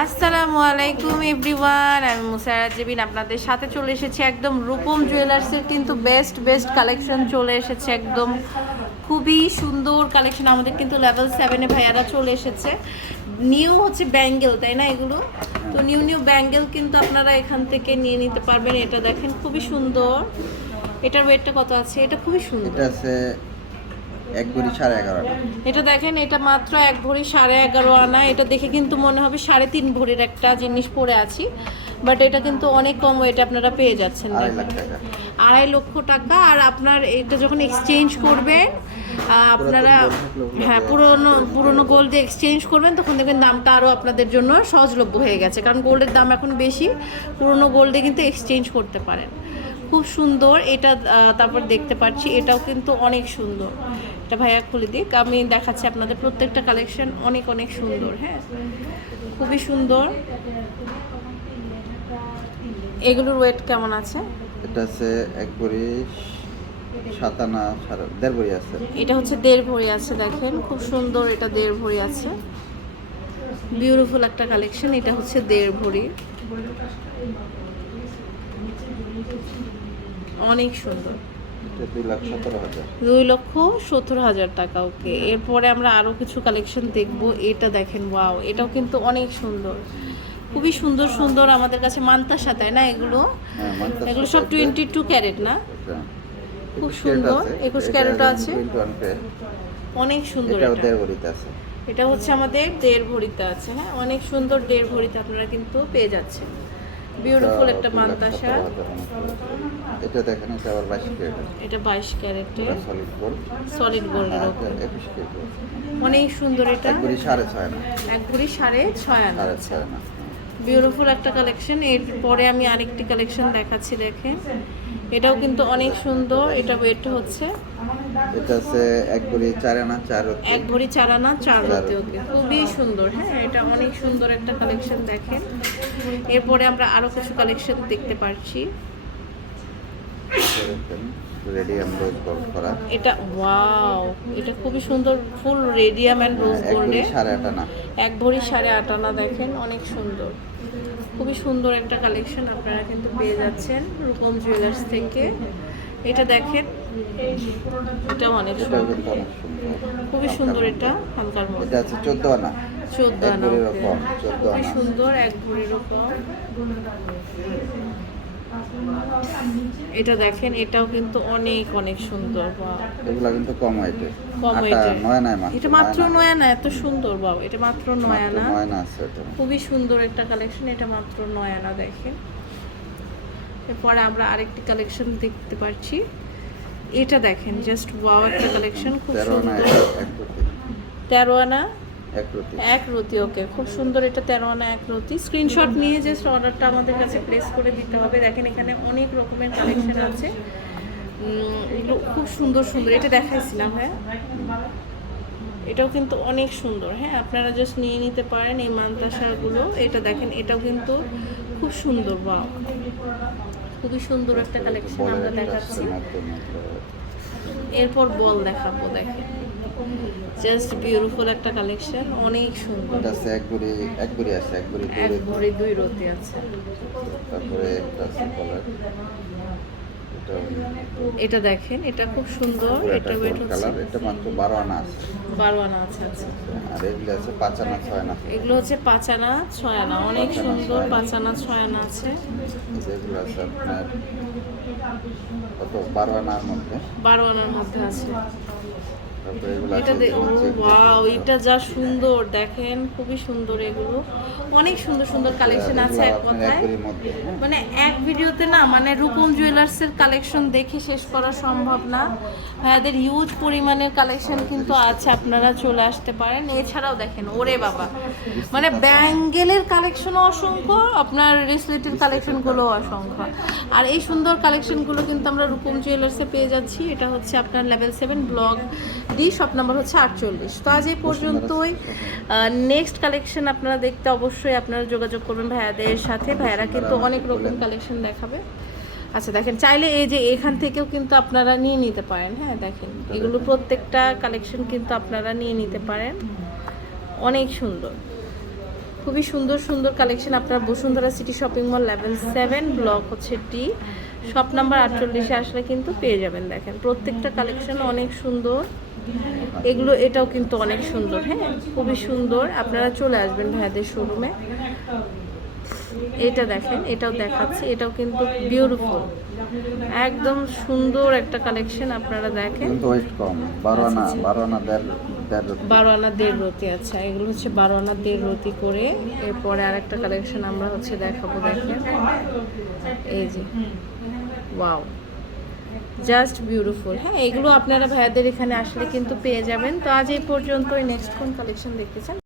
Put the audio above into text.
আসসালামু আলাইকুম, এভরিওয়ান। আমি মুসারা জেবিন আপনাদের সাথে চলে এসেছি একদম রূপম জুয়েলার্সের কিন্তু বেস্ট বেস্ট কালেকশন চলে এসেছে একদম খুবই সুন্দর কালেকশন আমাদের কিন্তু লেভেল সেভেনে ভাইয়ারা চলে এসেছে। নিউ হচ্ছে ব্যাঙ্গেল তাই না এগুলো? তো নিউ নিউ ব্যাঙ্গেল কিন্তু আপনারা এখান থেকে নিয়ে নিতে পারবেন। এটা দেখেন, খুবই সুন্দর। এটার ওয়েটটা কত আছে? এটা খুবই সুন্দর। এটা আছে এক ভরি সাড়ে এগারো আনা। এটা দেখেন এটা মাত্র এক ভরি সাড়ে এগারো আনা। এটা দেখে কিন্তু মনে হবে সাড়ে তিন ভরির একটা জিনিস পরে আছি। বাট এটা কিন্তু অনেক কম ওয়েটে আপনারা পেয়ে যাচ্ছেন আড়াই লক্ষ টাকা। আর আপনার এটা যখন এক্সচেঞ্জ করবেন আপনারা হ্যাঁ পুরোনো পুরোনো গোল্ড দিয়ে এক্সচেঞ্জ করবেন তখন দেখবেন দামটা আরও আপনাদের জন্য সহজলভ্য হয়ে গেছে। কারণ গোল্ডের দাম এখন বেশি। পুরোনো গোল্ডে কিন্তু এক্সচেঞ্জ করতে পারেন। খুব সুন্দর এটা তারপর দেখতে পাচ্ছি এটাও কিন্তু অনেক সুন্দর। এটা ভাইয়া খুলে দিক আমি দেখাচ্ছি আপনাদের প্রত্যেকটা কালেকশন অনেক অনেক সুন্দর হ্যাঁ? খুবই সুন্দর। এগুলোর ওয়েট কেমন আছে? এটা আছে এক ভরি সাত আনা সাড়ে দেড় ভরি আছে। এটা হচ্ছে দেড় ভরি আছে দেখেন খুব সুন্দর এটা দেড় ভরি আছে। বিউটিফুল একটা কালেকশন এটা হচ্ছে দেড় ভরি। অনেক সুন্দর। দুই লক্ষ সত্তর হাজার টাকা ওকে। এরপরে আমরা আরও কিছু কালেকশন দেখব। এটা দেখেন ওয়াও এটাও কিন্তু অনেক সুন্দর। খুবই সুন্দর সুন্দর আমাদের কাছে মান্তাসা তাই না এগুলো? হ্যাঁ এগুলো সব টোয়েন্টি টু ক্যারেট না? খুব সুন্দর, 21 ক্যারেটও আছে। অনেক সুন্দর এটা। হচ্ছে আমাদের দেড় ভরিতে আছে হ্যাঁ? অনেক সুন্দর দেড় ভরিতে আপনারা কিন্তু পেয়ে যাচ্ছেন। বিউটিফুল একটা মান্তাসা। এটা দেখেন এটা আবার বাইশ ক্যারেট। এটা বাইশ ক্যারেটের। সলিড গোল্ড সলিড গোল্ডের এটা একুশ ক্যারেট। অনেক সুন্দর এটা। এক ভরি সাড়ে ছয় আনা। এক ভরি সাড়ে ছয় আনা। সাড়ে ছয় আনা। বিউটিফুল একটা কালেকশন এরপরে আমি আরেকটি কালেকশন দেখাচ্ছি দেখেন এটাও কিন্তু অনেক সুন্দর। এটা ওয়েট হচ্ছে এটা আছে এক ভরি চার আনা চার হচ্ছে এক ভরি চার আনা চার হতে ওকে। খুবই সুন্দর হ্যাঁ? এটা অনেক সুন্দর একটা কালেকশন দেখেন এরপরে আমরা আরও কিছু কালেকশন দেখতে পারছি। রেডিয়াম রোজ গোল্ড করা। এটা ওয়াও এটা খুবই সুন্দর ফুল রেডিয়াম অ্যান্ড রোজ গোল্ডে সাড়ে আট আনা। এক ভরি সাড়ে আট আনা দেখেন অনেক সুন্দর। খুবই সুন্দর একটা কালেকশন আপনারা কিন্তু পেয়ে যাচ্ছেন রূপম জুয়েলার্স থেকে। এটা দেখেন এটাও অনেক সুন্দর। খুবই সুন্দর এটা হালকার মধ্যে। এটা আছে চোদ্দ আনা। চোদ্দ এক আনা খুবই সুন্দর এক ভরির উপর এটা দেখেন এটাও কিন্তু অনেক অনেক সুন্দর এগুলা কিন্তু কম হয়েছে কম আটা নয় মাত্র এটা মাত্র নয় আনা এত সুন্দর বাবা এটা মাত্র নয় আনা নয় না আছে এটা। খুবই সুন্দর একটা কালেকশন এটা মাত্র নয় আনা দেখেন। এরপরে আমরা আরেকটি কালেকশন দেখতে পাচ্ছি এটা দেখেন জাস্ট ওয়াও একটা কালেকশন খুব সুন্দর। তেরো আনা? এক রতি। ওকে খুব সুন্দর এটা তেরো আনা এক রতি। স্ক্রিনশট নিয়ে জাস্ট অর্ডারটা আমাদের কাছে প্লেস করে দিতে হবে। দেখেন এখানে অনেক রকমের কালেকশন আছে। এগুলো খুব সুন্দর সুন্দর। এটা দেখাইছিলাম হ্যাঁ। এটাও কিন্তু অনেক সুন্দর হ্যাঁ। আপনারা জাস্ট নিয়ে নিতে পারেন এই মান্তাসাগুলো। এটা দেখেন এটাও কিন্তু খুব সুন্দর বা খুবই সুন্দর একটা কালেকশন আমরা দেখাচ্ছি। এরপর বল দেখাবো দেখেন। জাস্ট বিউটিফুল একটা কালেকশন অনেক সুন্দর। এটা আছে এক গুড়ি এক গুড়ি আছে এক গুড়ি এক ভরি দুই রতি আছে। তারপরে একটা আছে কলার এটা দেখেন এটা খুব সুন্দর এটা ওয়েট হচ্ছে কালার এটা মাত্র বারো আনা আছে। বারো আনা আছে আচ্ছা। আর এগুলো আছে পাঁচ আনা ছয় আনা। এগুলো হচ্ছে পাঁচ আনা ছয় আনা অনেক সুন্দর ছয় আনা। পাঁচ আনা ছয় আনা আছে। যেগুলো আছে আপনার কত? বারো আনার মধ্যে? বারো আনার মধ্যে আছে। এগুলো এটা ওয়াও এটা যা সুন্দর দেখেন খুবই সুন্দর এগুলো। অনেক সুন্দর সুন্দর কালেকশন আছে এক কথায়। হ্যাঁ। মানে এক ভিডিওতে না মানে রূপম জুয়েলার্সের কালেকশন দেখে শেষ করা সম্ভব না। ভাইয়াদের হিউজ পরিমাণের কালেকশন কিন্তু আছে আপনারা চলে আসতে পারেন। এছাড়াও দেখেন ওরে বাবা। মানে ব্যাঙ্গেলের কালেকশনও অসংখ্য আপনার রেসলেটের কালেকশনগুলো অসংখ্য। আর এই সুন্দর কালেকশনগুলো কিন্তু আমরা রূপম জুয়েলার্সে পেয়ে যাচ্ছি। এটা হচ্ছে আপনার level seven block D shop number হচ্ছে আটচল্লিশ। তো আজ এই পর্যন্তই। নেক্সট কালেকশন আপনারা দেখতে অবশ্যই আপনারা যোগাযোগ করবেন ভাইয়াদের সাথে। ভাইয়ারা কিন্তু অনেক রকম কালেকশন দেখাবে। আচ্ছা দেখেন চাইলে এই যে এখান থেকেও কিন্তু আপনারা নিয়ে নিতে পারেন। হ্যাঁ দেখেন এগুলো প্রত্যেকটা কালেকশন কিন্তু আপনারা নিয়ে নিতে পারেন। অনেক সুন্দর। খুবই সুন্দর সুন্দর কালেকশন আপনার Bashundhara city shopping mall level seven block হচ্ছে ডি শপ নাম্বার আটচল্লিশে আসলে কিন্তু পেয়ে যাবেন দেখেন। প্রত্যেকটা কালেকশন অনেক সুন্দর। এগুলো এটাও কিন্তু অনেক সুন্দর হ্যাঁ? খুবই সুন্দর। আপনারা চলে আসবেন ভাইয়াদের শোরুমে এটা দেখেন এটাও দেখাচ্ছে। এটাও কিন্তু বিউটিফুল একদম সুন্দর একটা কালেকশন আপনারা দেখেন। কিন্তু ওয়েট কম। বারো আনা। বারো আনা দেড় রতি। আচ্ছা। এগুলো হচ্ছে বারো আনা দেড় রতি করে। এরপরে আর একটা কালেকশন আমরা হচ্ছে দেখাবো দেখেন। এই যে ওয়াও জাস্ট বিউটিফুল হ্যাঁ এগুলো আপনারা ভাইয়াদের এখানে আসলে কিন্তু পেয়ে যাবেন। তো আজ এই পর্যন্তই। নেক্সট কোন কালেকশন দেখতে চান?